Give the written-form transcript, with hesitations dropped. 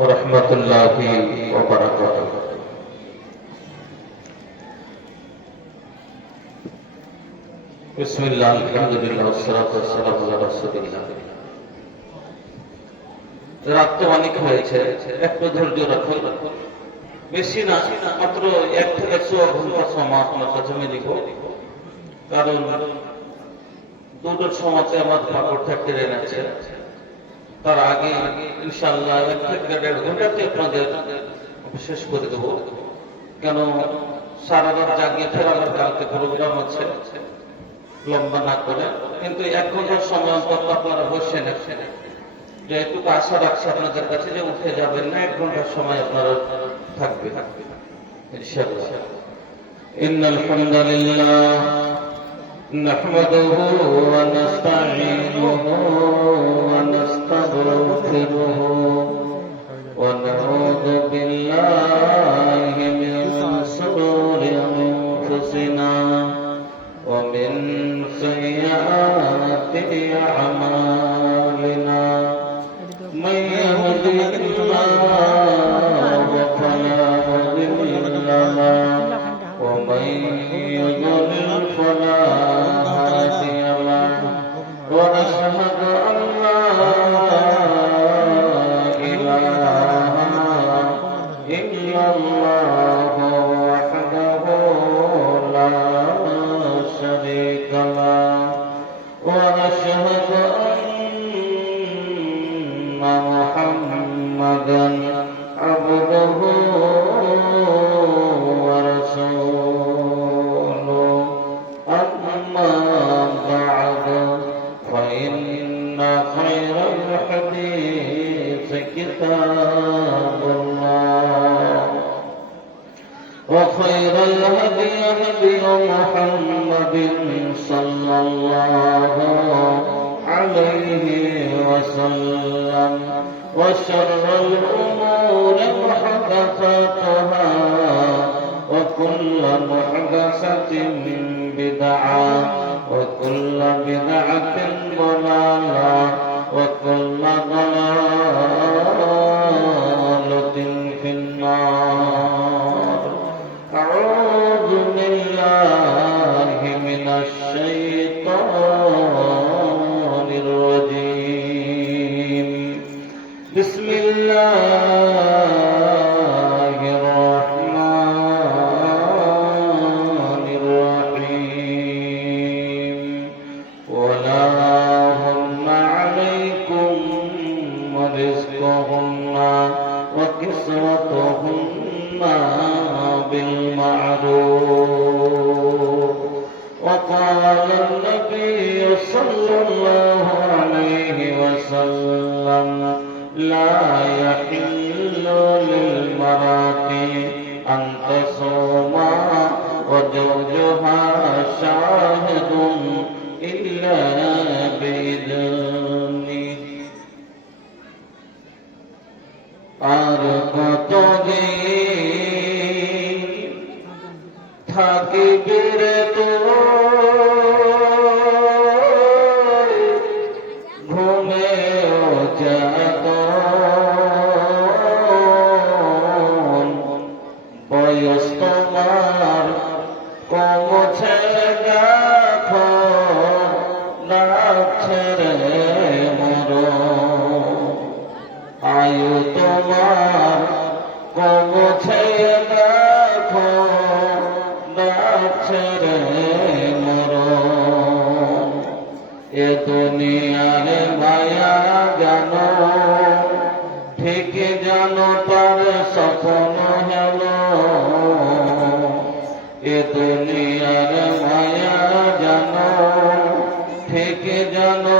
ورحمة الله وبركاته. بسم الله الحمد لله والصلاة والسلام على رسول الله. রাত তো অনেক হয়েছে, একটু ধৈর্য রাখুন, বেশি না, মাত্র 1 থেকে 1 ঘন্টা সময় আপনার কাছে আমি লিখব, কারণ দুটোর সময়তে আমার ঠাকুরটা ট্রেন আছে, তার আগে ইনশাআল্লাহ 1 থেকে 1.5 ঘন্টাতে আপনাদের শেষ করে দেব। কেন সারা রাত জাগিয়ে ফের আমার কালকে প্রোগ্রাম আছে, লম্বা না করে, কিন্তু 1 ঘন্টার সময় অন্তত আপনারা বসে নেন, যেহেতু আশা রাখছি আপনাদের কাছে যে উঠে যাবেন না, 1 ঘন্টার সময় আপনারা থাকবে ইনশাআল্লাহ। ইন্নাল হামদালিল্লাহ নাহমাদুহু ওয়া নাস্তাঈনুহু ওয়া নাস্তাগফিরুহু ওয়া নাউযু বিল্লাহি মিন শুরুরি আনফুসিনা ওয়া মিন সাইয়্যাতি আ'মালিনা। من يهده الله فلا مضل له ومن يضلل فلا هادي له وأشهد أن لا إله إلا الله وحده لا شريك له وأشهد محمدا عبده ورسوله أما بعد فإن خير الحديث كتاب الله وخير الهدي هدي محمد صلى الله عليه وسلم وشر الأمور محدثاتها وكل محدثة بدعة وكل بدعة ضلالة وكل ضلالة في النار. أعوذ بالله من الشيطان الرجيم. بسم الله الرحمن الرحيم. ولا هن عليكم ورزقهن وكسوتهن بالمعروف. وقال النبي صلى الله عليه وسلم لا يحل للمرأة أن تصوم وزوجها شاهد إلا بإذنه. আর কতদিন থাকিবে রে তোর ঘুমেও যাতন, বয়স তোমার কমছে দেখো ডাকছে রে মরণ। আয়ু তোমার কমছে দেখো ডাকছে রে মরণ। এ দুনিয়ার মায়া জানো, ঠিক জানো তার স্বপ্ন হেল। এ দুনিয়ার মায়া জানো, ঠিক জানো